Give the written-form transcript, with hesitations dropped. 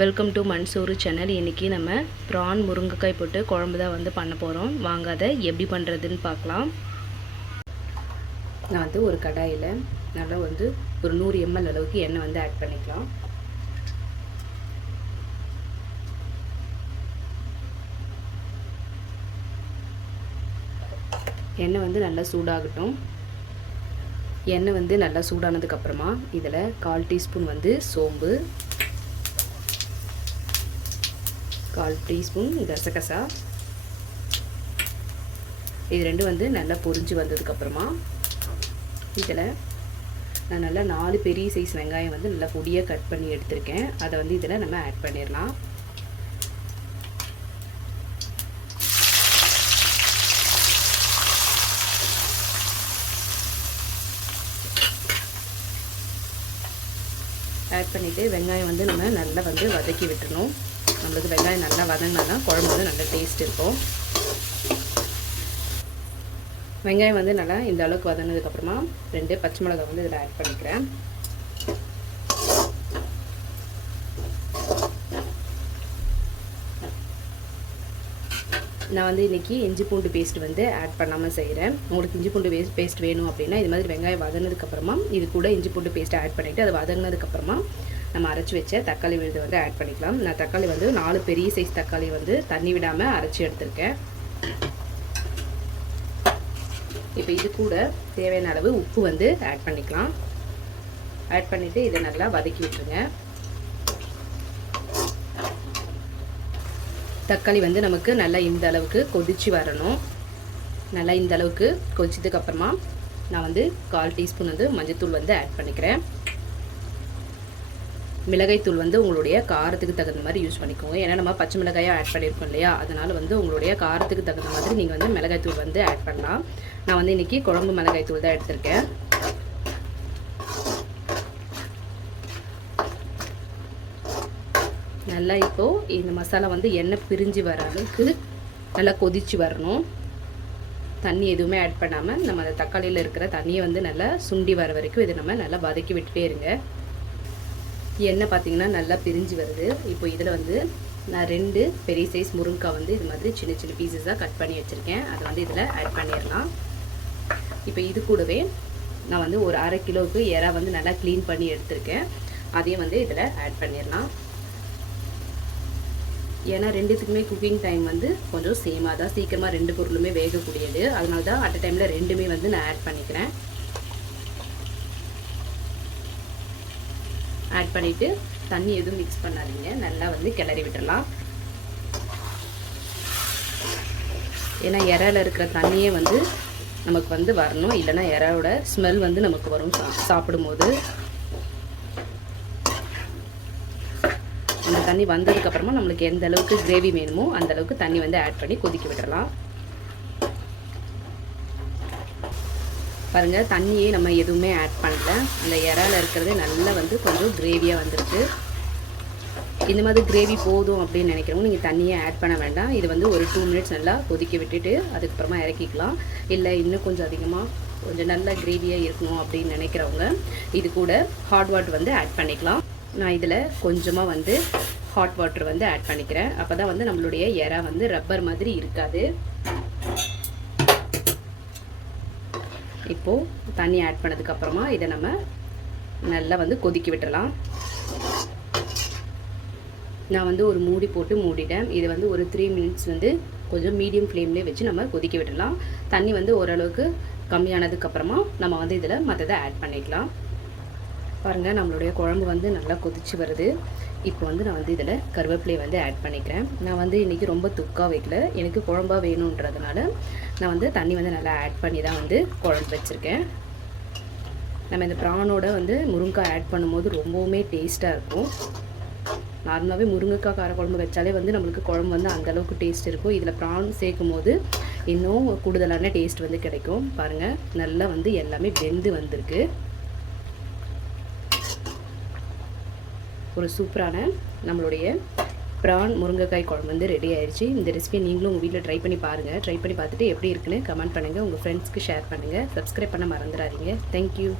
Welcome to மன்சூரு channel. இன்றைக்கி நம்ம PRAN முருங்கைக்காய் போட்டு குழம்பு தான் வந்து பண்ண போகிறோம். வாங்க அதை எப்படி பண்ணுறதுன்னு பார்க்கலாம். நான் வந்து ஒரு கடாயில் நல்லா வந்து ஒரு 100 ml அளவுக்கு எண்ணெய் வந்து ஆட் பண்ணிக்கலாம். எண்ணெய் வந்து நல்லா சூடாகட்டும். எண்ணெய் வந்து நல்லா சூடானதுக்கப்புறமா இதில் 1/4 டீஸ்பூன் வந்து சோம்பு, 1/4 டீஸ்பூன் கசகசா, இது ரெண்டும் வந்து நல்லா பொரிஞ்சு வந்ததுக்கப்புறமா இதில் நான் நல்லா 4 பெரிய சைஸ் வெங்காயம் வந்து நல்லா பொடியாக கட் பண்ணி எடுத்திருக்கேன். அதை வந்து இதில் நம்ம ஆட் பண்ணிடலாம். ஆட் பண்ணிவிட்டு வெங்காயம் வந்து நம்ம நல்லா வந்து வதக்கி விட்டுறணும். நம்மளுக்கு வெங்காயம் நல்லா வதங்கினா தான் குழம்பு வந்து நல்ல டேஸ்ட் இருக்கும். வெங்காயம் வந்து நல்லா இந்த அளவுக்கு வதங்கினதுக்கப்புறமா 2 பச்சை மிளகாய் வந்து இதில் ஆட் பண்ணிக்கிறேன். நான் வந்து இன்றைக்கி இஞ்சி பூண்டு பேஸ்ட் வந்து ஆட் பண்ணாமல் செய்கிறேன். உங்களுக்கு இஞ்சி பூண்டு பேஸ்ட் வேணும் அப்படின்னா இது மாதிரி வெங்காயம் வதங்கினதுக்கப்புறமா இது கூட இஞ்சி பூண்டு பேஸ்ட்டை ஆட் பண்ணிவிட்டு அது வதங்கினதுக்கப்புறமா நம்ம அரைச்சி வச்ச தக்காளி விழுது வந்து ஆட் பண்ணிக்கலாம். நான் தக்காளி வந்து 4 பெரிய சைஸ் தக்காளி வந்து தண்ணி விடாமல் அரைச்சி எடுத்திருக்கேன். இப்போ இது கூட தேவையான அளவு உப்பு வந்து ஆட் பண்ணிக்கலாம். ஆட் பண்ணிவிட்டு இதை நல்லா வதக்கி விட்டுருங்க. தக்காளி வந்து நமக்கு நல்லா இந்த அளவுக்கு கொதிச்சு வரணும். நல்லா இந்த அளவுக்கு கொதிச்சதுக்கப்புறமா நான் வந்து 1/4 டீஸ்பூன் வந்து மஞ்சள்தூள் வந்து ஆட் பண்ணிக்கிறேன். மிளகாய்த்தூள் வந்து உங்களுடைய காரத்துக்கு தகுந்த மாதிரி யூஸ் பண்ணிக்கோங்க. ஏன்னா நம்ம பச்சை மிளகாயாக ஆட் பண்ணியிருக்கோம் இல்லையா, அதனால் வந்து உங்களுடைய காரத்துக்கு தகுந்த மாதிரி நீங்கள் வந்து மிளகாய்த்தூள் வந்து ஆட் பண்ணலாம். நான் வந்து இன்றைக்கி குழம்பு மிளகாய்த்தூள் தான் எடுத்திருக்கேன். நல்லா இப்போது இந்த மசாலா வந்து எண்ணெய் பிரிஞ்சு வர அளவுக்கு நல்லா கொதிச்சு வரணும். தண்ணி எதுவுமே ஆட் பண்ணாமல் நம்ம அந்த தக்காளியில் இருக்கிற தண்ணியை வந்து நல்லா சுண்டி வர வரைக்கும் இதை நம்ம நல்லா வதக்கி விட்டுட்டே இருங்க. எண்ணெய் பார்த்திங்கன்னா நல்லா பிரிஞ்சு வருது. இப்போ இதில் வந்து நான் 2 பெரிய சைஸ் முருங்கைக்காய் வந்து இது மாதிரி சின்ன சின்ன பீசஸாக கட் பண்ணி வச்சுருக்கேன். அதை வந்து இதில் ஆட் பண்ணிடலாம். இப்போ இது கூடவே நான் வந்து ஒரு 1/2 கிலோவுக்கு எறா வந்து நல்லா க்ளீன் பண்ணி எடுத்திருக்கேன். அதையும் வந்து இதில் ஆட் பண்ணிடலாம். ஏன்னா ரெண்டுத்துக்குமே குக்கிங் டைம் வந்து கொஞ்சம் சேமாக தான், சீக்கிரமாக 2 பொருளுமே வேகக்கூடியது. அதனால தான் அட் டைமில் 2மே வந்து நான் ஆட் பண்ணிக்கிறேன். ஆட் பண்ணிவிட்டு தண்ணி எதுவும் மிக்ஸ் பண்ணாதீங்க, நல்லா வந்து கிளறி விட்டுடலாம். ஏன்னா இறால இருக்கிற தண்ணியே வந்து நமக்கு வந்து வரணும், இல்லைன்னா இறாவோட ஸ்மெல் வந்து நமக்கு வரும் சாப்பிடும்போது. அந்த தண்ணி வந்ததுக்கப்புறமா நம்மளுக்கு எந்த அளவுக்கு கிரேவி வேணுமோ அந்த அளவுக்கு தண்ணி வந்து ஆட் பண்ணி கொதிக்க விட்டுடலாம். பாருங்கள், தண்ணியே நம்ம எதுவுமே ஆட் பண்ணல. அந்த இறால இருக்கிறதே நல்லா வந்து கொஞ்சம் கிரேவியாக வந்துருக்கு. இந்த மாதிரி கிரேவி போதும் அப்படின்னு நினைக்கிறவங்க நீங்கள் தண்ணியே ஆட் பண்ண வேண்டாம். இது வந்து ஒரு 2 மினிட்ஸ் நல்லா கொதிக்க விட்டுட்டு அதுக்கப்புறமா இறக்கிக்கலாம். இல்லை இன்னும் கொஞ்சம் அதிகமாக கொஞ்சம் நல்லா கிரேவியாக இருக்கணும் அப்படின்னு நினைக்கிறவங்க இது கூட ஹாட் வாட்டர் வந்து ஆட் பண்ணிக்கலாம். நான் இதில் கொஞ்சமாக வந்து ஹாட் வாட்டர் வந்து ஆட் பண்ணிக்கிறேன். அப்போ தான் வந்து நம்மளுடைய இறா வந்து ரப்பர் மாதிரி இருக்காது. இப்போது தண்ணி ஆட் பண்ணதுக்கப்புறமா இதை நம்ம நல்லா வந்து கொதிக்க விட்டுறலாம். நான் வந்து ஒரு மூடி போட்டு மூடிட்டேன். இது வந்து ஒரு 3 மினிட்ஸ் வந்து கொஞ்சம் மீடியம் ஃப்ளேம்லேயே வச்சு நம்ம கொதிக்க விட்டுடலாம். தண்ணி வந்து ஓரளவுக்கு கம்மியானதுக்கப்புறமா நம்ம வந்து இதில் மற்றதை ஆட் பண்ணிக்கலாம். பாருங்கள், நம்மளுடைய குழம்பு வந்து நல்லா கொதிச்சு வருது. இப்போ வந்து நான் வந்து இதில் கருவேப்பிலையை வந்து ஆட் பண்ணிக்கிறேன். நான் வந்து இன்றைக்கி ரொம்ப துக்காக வைக்கல, எனக்கு குழம்பாக வேணுன்றதுனால நான் வந்து தண்ணி வந்து நல்லா ஆட் பண்ணி தான் வந்து குழம்பு வச்சுருக்கேன். நம்ம இந்த ப்ரானோட வந்து முருங்கைக்காய் ஆட் பண்ணும்போது ரொம்பவுமே டேஸ்ட்டாக இருக்கும். நார்மலாகவே முருங்கைக்காய் கார குழம்பு வச்சாலே வந்து நம்மளுக்கு குழம்பு வந்து அந்தளவுக்கு டேஸ்ட் இருக்கும். இதில் ப்ரான் சேர்க்கும் போது இன்னும் கூடுதலான டேஸ்ட் வந்து கிடைக்கும். பாருங்கள், நல்லா வந்து எல்லாமே வெந்து வந்திருக்கு. ஒரு சூப்பரான நம்மளுடைய ப்ரான் முருங்கைக்காய் குழம்பு வந்து ரெடி ஆயிடுச்சு. இந்த ரெசிபியை நீங்களும் உங்கள் வீட்டில் ட்ரை பண்ணி பாருங்கள். ட்ரை பண்ணி பார்த்துட்டு எப்படி இருக்குன்னு கமெண்ட் பண்ணுங்கள். உங்கள் ஃப்ரெண்ட்ஸ்க்கு ஷேர் பண்ணுங்கள். சப்ஸ்கிரைப் பண்ண மறந்துடாதீங்க. தேங்க்யூ.